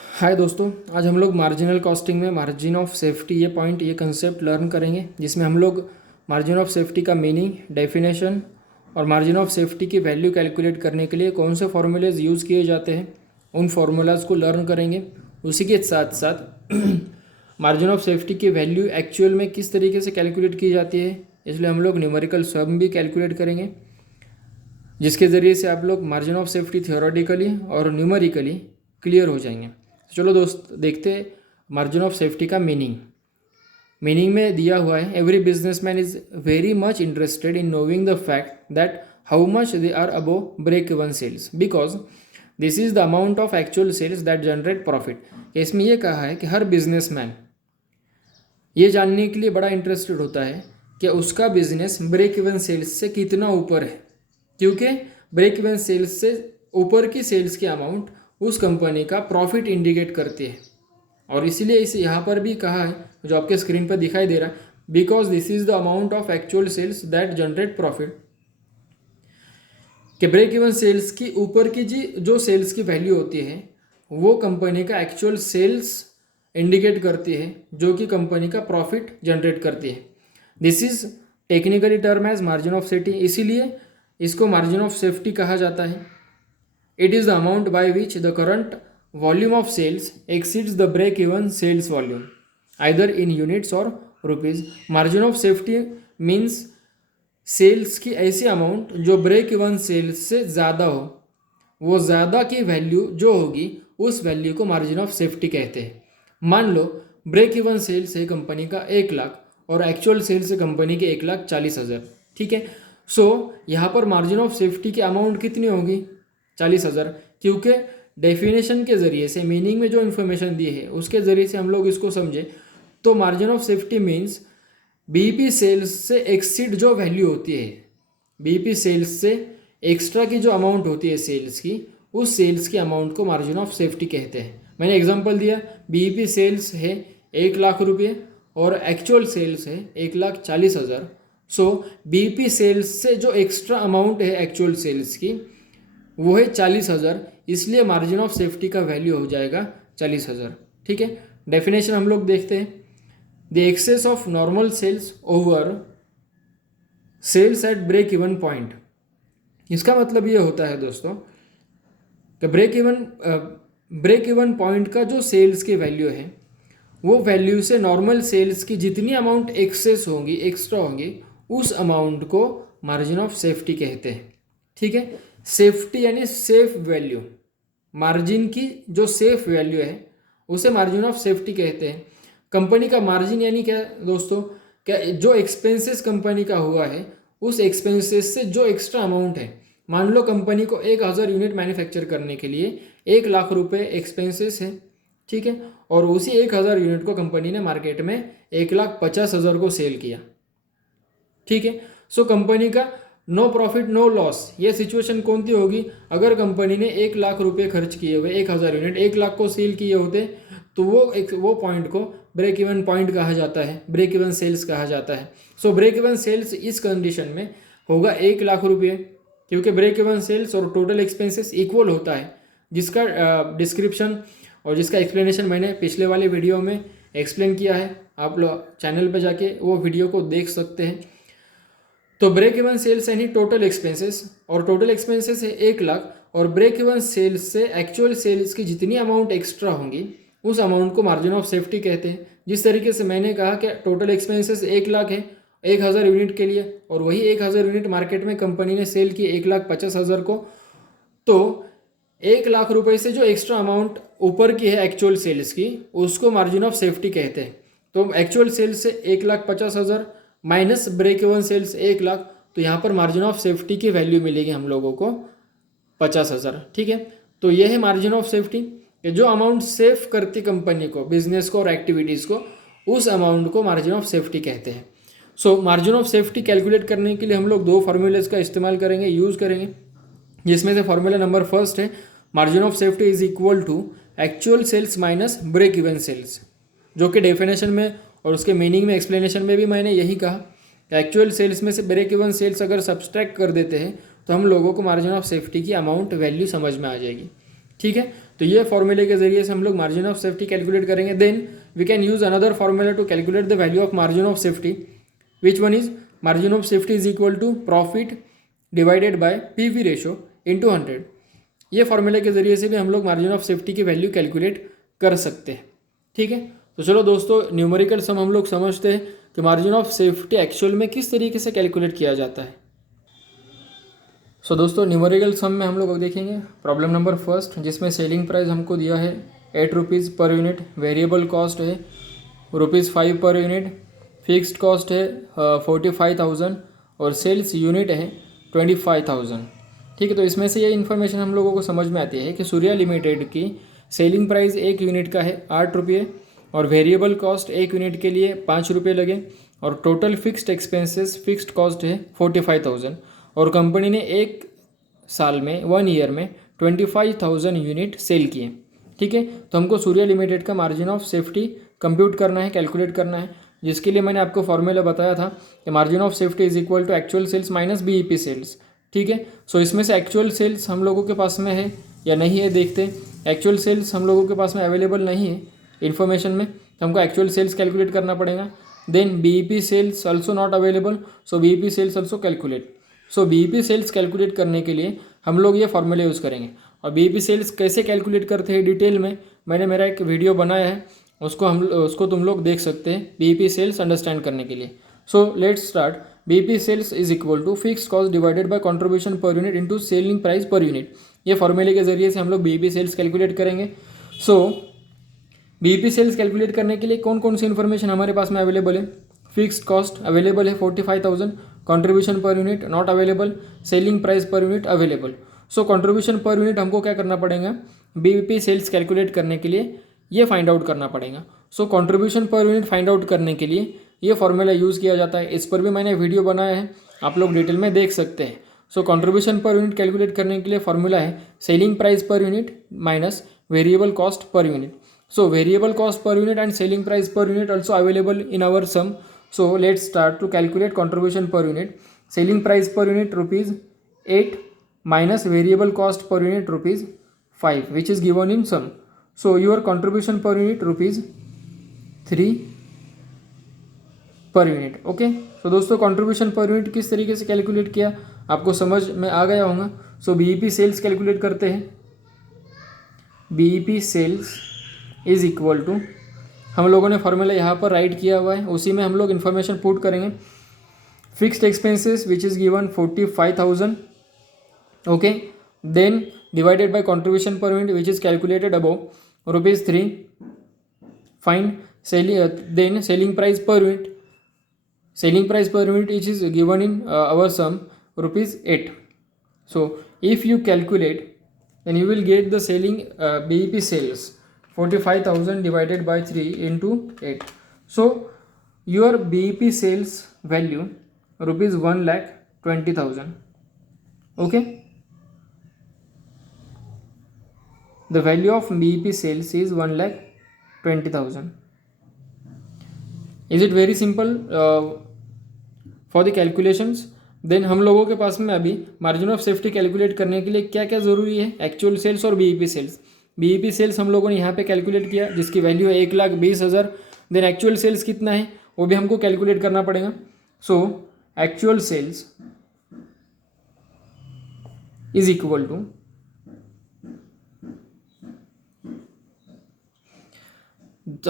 हाय दोस्तों, आज हम लोग मार्जिनल कॉस्टिंग में मार्जिन ऑफ सेफ्टी ये कंसेप्ट लर्न करेंगे, जिसमें हम लोग मार्जिन ऑफ सेफ्टी का मीनिंग, डेफिनेशन और मार्जिन ऑफ सेफ्टी की वैल्यू कैलकुलेट करने के लिए कौन से फॉर्मूलेज यूज़ किए जाते हैं उन फार्मूलाज को लर्न करेंगे। उसी के साथ साथ मार्जिन ऑफ सेफ्टी की वैल्यू एक्चुअल में किस तरीके से कैलकुलेट की जाती है, इसलिए हम लोग न्यूमेरिकल सम भी कैलकुलेट करेंगे, जिसके ज़रिए से आप लोग मार्जिन ऑफ सेफ्टी थियोरेटिकली और न्यूमेरिकली क्लियर हो जाएंगे। चलो दोस्त, देखते हैं मार्जिन ऑफ सेफ्टी का मीनिंग में दिया हुआ है, every businessman is very much interested in knowing the fact that how much they are above break even sales because this is the amount of actual sales that generate profit. इसमें यह कहा है कि हर businessman ये जानने के लिए बड़ा इंटरेस्टेड होता है कि उसका बिजनेस ब्रेक इवन सेल्स से कितना ऊपर है, क्योंकि ब्रेक इवन सेल्स से ऊपर की सेल्स की अमाउंट उस कंपनी का प्रॉफिट इंडिकेट करती है। और इसीलिए इस यहाँ पर भी कहा है, जो आपके स्क्रीन पर दिखाई दे रहा है, because this is the amount of actual sales that generate profit, कि ब्रेक इवन सेल्स की ऊपर की जो सेल्स की वैल्यू होती है वो कंपनी का एक्चुअल सेल्स इंडिकेट करती है, जो कि कंपनी का प्रॉफिट जनरेट करती है। This is technically term as margin of safety, इसीलिए इसको मार्जिन ऑफ सेफ्टी कहा जाता है। It is the amount by which the current volume of sales exceeds the break even sales volume either in units और rupees. Margin of safety means sales की ऐसी amount जो break even sales से ज़्यादा हो, वो ज़्यादा की वैल्यू जो होगी उस वैल्यू को मार्जिन ऑफ सेफ्टी कहते हैं। मान लो ब्रेक इवन सेल्स है कंपनी का 1 लाख और एक्चुअल सेल्स है कंपनी के 1,40,000, ठीक है। सो यहाँ पर मार्जिन ऑफ सेफ्टी की अमाउंट कितनी होगी? 40,000, क्योंकि डेफिनेशन के ज़रिए से, मीनिंग में जो इन्फॉर्मेशन दी है उसके ज़रिए से हम लोग इसको समझे तो margin of safety means BEP sales से एक्सीड जो वैल्यू होती है, बीईपी सेल्स से एक्स्ट्रा की जो अमाउंट होती है सेल्स की, उस सेल्स की अमाउंट को मार्जिन ऑफ सेफ्टी कहते हैं। मैंने एग्जांपल दिया, बीईपी सेल्स है 1 लाख रुपये और एक्चुअल सेल्स है 1,40,000। सो बीईपी सेल्स से जो एक्स्ट्रा अमाउंट है एक्चुअल सेल्स की वो है 40,000, इसलिए मार्जिन ऑफ सेफ्टी का वैल्यू हो जाएगा 40,000, ठीक है। डेफिनेशन हम लोग देखते हैं, the excess of normal sales over sales at break even point. इसका मतलब ये होता है दोस्तों कि ब्रेक इवन पॉइंट का जो सेल्स की वैल्यू है वो वैल्यू से नॉर्मल सेल्स की जितनी अमाउंट एक्सेस होंगी, एक्स्ट्रा होंगी, उस अमाउंट को मार्जिन ऑफ सेफ्टी कहते हैं, ठीक है। सेफ्टी यानी सेफ वैल्यू, मार्जिन की जो सेफ वैल्यू है उसे मार्जिन ऑफ सेफ्टी कहते हैं। कंपनी का मार्जिन यानी क्या दोस्तों? क्या जो एक्सपेंसेस कंपनी का हुआ है उस एक्सपेंसेस से जो एक्स्ट्रा अमाउंट है, मान लो कंपनी को 1,000 यूनिट मैन्युफैक्चर करने के लिए 1 लाख रुपए एक्सपेंसेस है, ठीक है, और उसी 1,000 यूनिट को कंपनी ने मार्केट में 1,50,000 को सेल किया, ठीक है। सो कंपनी का नो प्रॉफिट नो लॉस, ये सिचुएशन कौन सी होगी? अगर कंपनी ने 1 लाख रुपए खर्च किए हुए 1,000 यूनिट 1 लाख को सेल किए होते तो वो पॉइंट को ब्रेक इवन पॉइंट कहा जाता है, ब्रेक इवन सेल्स कहा जाता है। सो ब्रेक इवन सेल्स इस कंडीशन में होगा 1 लाख रुपये, क्योंकि ब्रेक इवन सेल्स और टोटल एक्सपेंसेस इक्वल होता है, जिसका डिस्क्रिप्शन और जिसका एक्सप्लेनेशन मैंने पिछले वाले वीडियो में एक्सप्लेन किया है। आप लोग चैनल पर जाके वो वीडियो को देख सकते हैं। तो ब्रेक इवन सेल्स यानी टोटल एक्सपेंसेस, और टोटल एक्सपेंसेस है 1 लाख, और ब्रेक इवन सेल्स से एक्चुअल सेल्स की जितनी अमाउंट एक्स्ट्रा होंगी उस अमाउंट को मार्जिन ऑफ सेफ्टी कहते हैं। जिस तरीके से मैंने कहा कि टोटल एक्सपेंसेस 1 लाख है 1,000 यूनिट के लिए, और वही 1,000 यूनिट मार्केट में कंपनी ने सेल की 1,50,000 को, तो 1 लाख रुपए से जो एक्स्ट्रा अमाउंट ऊपर की है एक्चुअल सेल्स की, उसको मार्जिन ऑफ सेफ्टी कहते हैं। तो एक्चुअल सेल्स से 1,50,000 minus break even sales 1 lakh, तो यहाँ पर मार्जिन ऑफ सेफ्टी की वैल्यू मिलेगी हम लोगों को 50,000, ठीक है। तो ये है मार्जिन ऑफ सेफ्टी, कि जो अमाउंट सेफ करती कंपनी को, बिजनेस को और एक्टिविटीज़ को, उस अमाउंट को मार्जिन ऑफ सेफ्टी कहते हैं। सो मार्जिन ऑफ सेफ्टी कैलकुलेट करने के लिए हम लोग 2 फार्मूलेज का इस्तेमाल करेंगे, यूज़ करेंगे, जिसमें से फार्मूला नंबर फर्स्ट है margin of safety is equal to actual sales minus break even sales, जो कि डेफिनेशन में और उसके मीनिंग में, एक्सप्लेनेशन में भी मैंने यही कहा कि एक्चुअल सेल्स में से ब्रेक इवन सेल्स अगर सब्सट्रैक्ट कर देते हैं तो हम लोगों को मार्जिन ऑफ सेफ्टी की अमाउंट वैल्यू समझ में आ जाएगी, ठीक है। तो ये फॉर्मूले के जरिए से हम लोग मार्जिन ऑफ सेफ्टी कैलकुलेट करेंगे. Then we can use another formula to calculate the value of margin of safety. Which one is margin of safety is equal to profit divided by PV ratio into 100. ये फॉर्मूले के जरिए से भी हम लोग margin of safety की value calculate कर सकते हैं. ठीक है, तो चलो दोस्तों, न्यूमेरिकल सम हम लोग समझते हैं कि मार्जिन ऑफ सेफ्टी एक्चुअल में किस तरीके से कैलकुलेट किया जाता है. सो दोस्तों, न्यूमेरिकल सम में हम लोग देखेंगे प्रॉब्लम नंबर फर्स्ट, जिसमें सेलिंग प्राइस हमको दिया है 8 rupees per unit, variable cost है ₹5 पर यूनिट, फिक्स्ड कॉस्ट है 45,000 और सेल्स यूनिट है 25,000. ठीक है, तो इसमें से ये इन्फॉर्मेशन हम लोगों को समझ में आती है कि सूर्या लिमिटेड की सेलिंग प्राइस 1 यूनिट का है 8 रुपये और वेरिएबल कॉस्ट 1 यूनिट के लिए 5 रुपये लगे और total fixed expenses fixed cost है 45,000 और कंपनी ने 1 साल में 1 ईयर में 25,000 यूनिट सेल किए. ठीक है, तो हमको सूर्या लिमिटेड का मार्जिन ऑफ सेफ्टी कंप्यूट करना है, कैलकुलेट करना है, जिसके लिए मैंने आपको फॉर्मूला बताया था कि margin of safety is equal to actual sales minus BEP sales. ठीक है, सो इसमें से एक्चुअल सेल्स हम लोगों के पास में है या नहीं है देखते. एक्चुअल सेल्स हम लोगों के पास में अवेलेबल नहीं है इन्फॉर्मेशन में, तो हमको एक्चुअल सेल्स कैलकुलेट करना पड़ेगा. Then BEP sales also not available, so BEP sales also calculate. So BEP sales calculate करने के लिए हम लोग ये फॉर्मूला यूज़ करेंगे. और बीईपी सेल्स कैसे कैलकुलेट करते हैं डिटेल में मैंने मेरा एक वीडियो बनाया है, उसको तुम लोग देख सकते हैं बीईपी सेल्स अंडरस्टैंड करने के लिए. So let's start. BEP sales is equal to fixed cost divided by contribution per unit into selling price per unit. ये फॉर्मूले के जरिए से हम लोग बीईपी सेल्स कैलकुलेट करेंगे. सो बीईपी सेल्स कैलकुलेट करने के लिए कौन कौन सी इन्फॉर्मेशन हमारे पास में अवेलेबल है. फिक्स्ड कॉस्ट अवेलेबल है 45,000, contribution per unit not available, selling price per unit available. So contribution per unit हमको क्या करना पड़ेगा, बीईपी सेल्स कैलकुलेट करने के लिए ये फाइंड आउट करना पड़ेगा. So contribution per unit find out करने के लिए ये फॉर्मूला यूज़ किया जाता है. इस पर भी मैंने वीडियो बनाया है, आप लोग डिटेल में देख सकते हैं. सो कंट्रीब्यूशन पर यूनिट कैलकुलेट करने के लिए फॉर्मूला है selling price per unit minus variable cost per unit. So variable cost per unit and selling price per unit also available in our sum. So let's start to calculate contribution per unit. Selling price per unit ₹8 minus variable cost per unit ₹5, which is given in sum. So your contribution per unit ₹3 per unit. Okay, तो दोस्तों contribution per unit किस तरीके से calculate किया आपको समझ में आ गया होगा. सो बीईपी सेल्स कैलकुलेट करते हैं. BEP sales is equal to, हम लोगों ने फॉर्मूला यहाँ पर राइट किया हुआ है, उसी में हम लोग इन्फॉर्मेशन पुट करेंगे. Fixed expenses which is given 45,000. Okay, then divided by contribution per unit which is calculated above ₹3. Find then selling price per unit. Selling price per unit each is given in our sum ₹8. So if you calculate then you will get the selling BEP sales 45,000 divided by 3 into 8. So your BEP sales value ₹1,20,000. Okay, the value of BEP sales is 1,20,000. Is it very simple for the calculations? Then हम लोगों के पास में अभी margin of safety calculate करने के लिए क्या क्या ज़रूरी है, एक्चुअल सेल्स और बीईपी सेल्स. बीईपी सेल्स हम लोगों ने यहाँ पे कैलकुलेट किया जिसकी वैल्यू है 1,20,000. देन एक्चुअल सेल्स कितना है वो भी हमको कैलकुलेट करना पड़ेगा. So actual sales is equal to,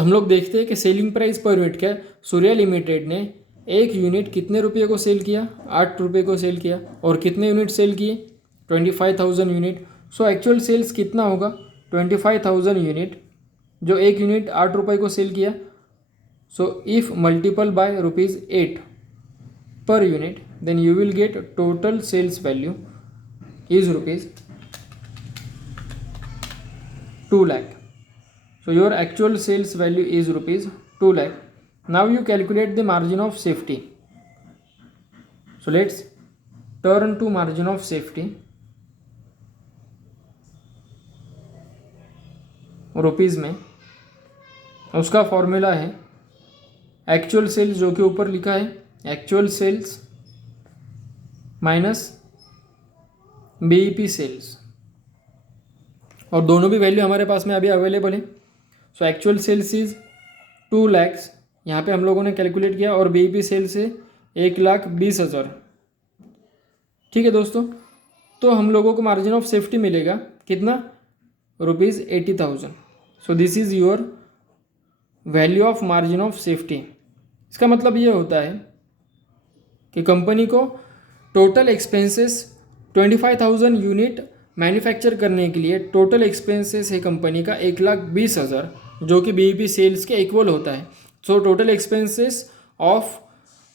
हम लोग देखते हैं कि सेलिंग प्राइस पर यूनिट क्या, सूर्या लिमिटेड ने 1 यूनिट कितने रुपये को सेल किया, 8 रुपये को सेल किया. और कितने यूनिट सेल किए, 25,000 यूनिट. सो एक्चुअल सेल्स कितना होगा, 25,000 यूनिट, जो 1 यूनिट 8 रुपये को सेल किया. So if multiple by ₹8 per unit then you will get total sales value is ₹2 lakh. So your actual sales value is ₹2 lakh. Now you calculate the margin of safety. So let's turn to margin of safety. Rupees में उसका formula है actual sales, जो कि ऊपर लिखा है actual sales minus BEP sales. और दोनों भी वैल्यू हमारे पास में अभी अवेलेबल है। So actual sales is 2 lakhs, यहाँ पे हम लोगों ने कैलकुलेट किया, और बीईपी सेल्स है 1,20,000। ठीक है दोस्तों, तो हम लोगों को मार्जिन ऑफ सेफ्टी मिलेगा कितना, ₹80,000। So this is your value of margin of safety. इसका मतलब ये होता है कि कंपनी को टोटल एक्सपेंसेस 25,000 यूनिट मैन्युफैक्चर करने के लिए टोटल एक्सपेंसेस है कंपनी का 1,20,000, जो कि बीईपी सेल्स के इक्वल होता है। So total expenses of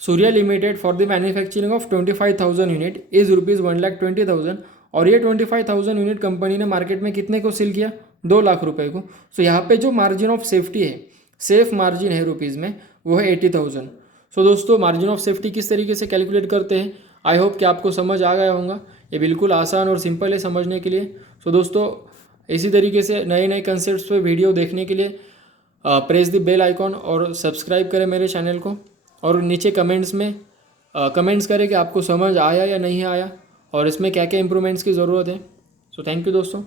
Surya limited for the manufacturing of 25,000 unit is ₹1,20,000, और ये 25,000 यूनिट कंपनी ने मार्केट में कितने को सेल किया, 2 लाख रुपए को। सो यहाँ पे जो मार्जिन ऑफ सेफ्टी है, सेफ मार्जिन है रुपीज़ में, वो है 80,000। सो दोस्तों, मार्जिन ऑफ सेफ्टी किस तरीके से कैलकुलेट करते हैं, आई होप कि आपको समझ आ गया होगा। ये बिल्कुल आसान और सिंपल है समझने के लिए। सो दोस्तों, इसी तरीके से नए नए कंसेप्ट्स पे वीडियो देखने के लिए प्रेस द बेल आइकॉन और सब्सक्राइब करें मेरे चैनल को, और नीचे कमेंट्स में कमेंट्स करें कि आपको समझ आया या नहीं आया, और इसमें क्या क्या इम्प्रूवमेंट्स की ज़रूरत है। सो थैंक यू दोस्तों।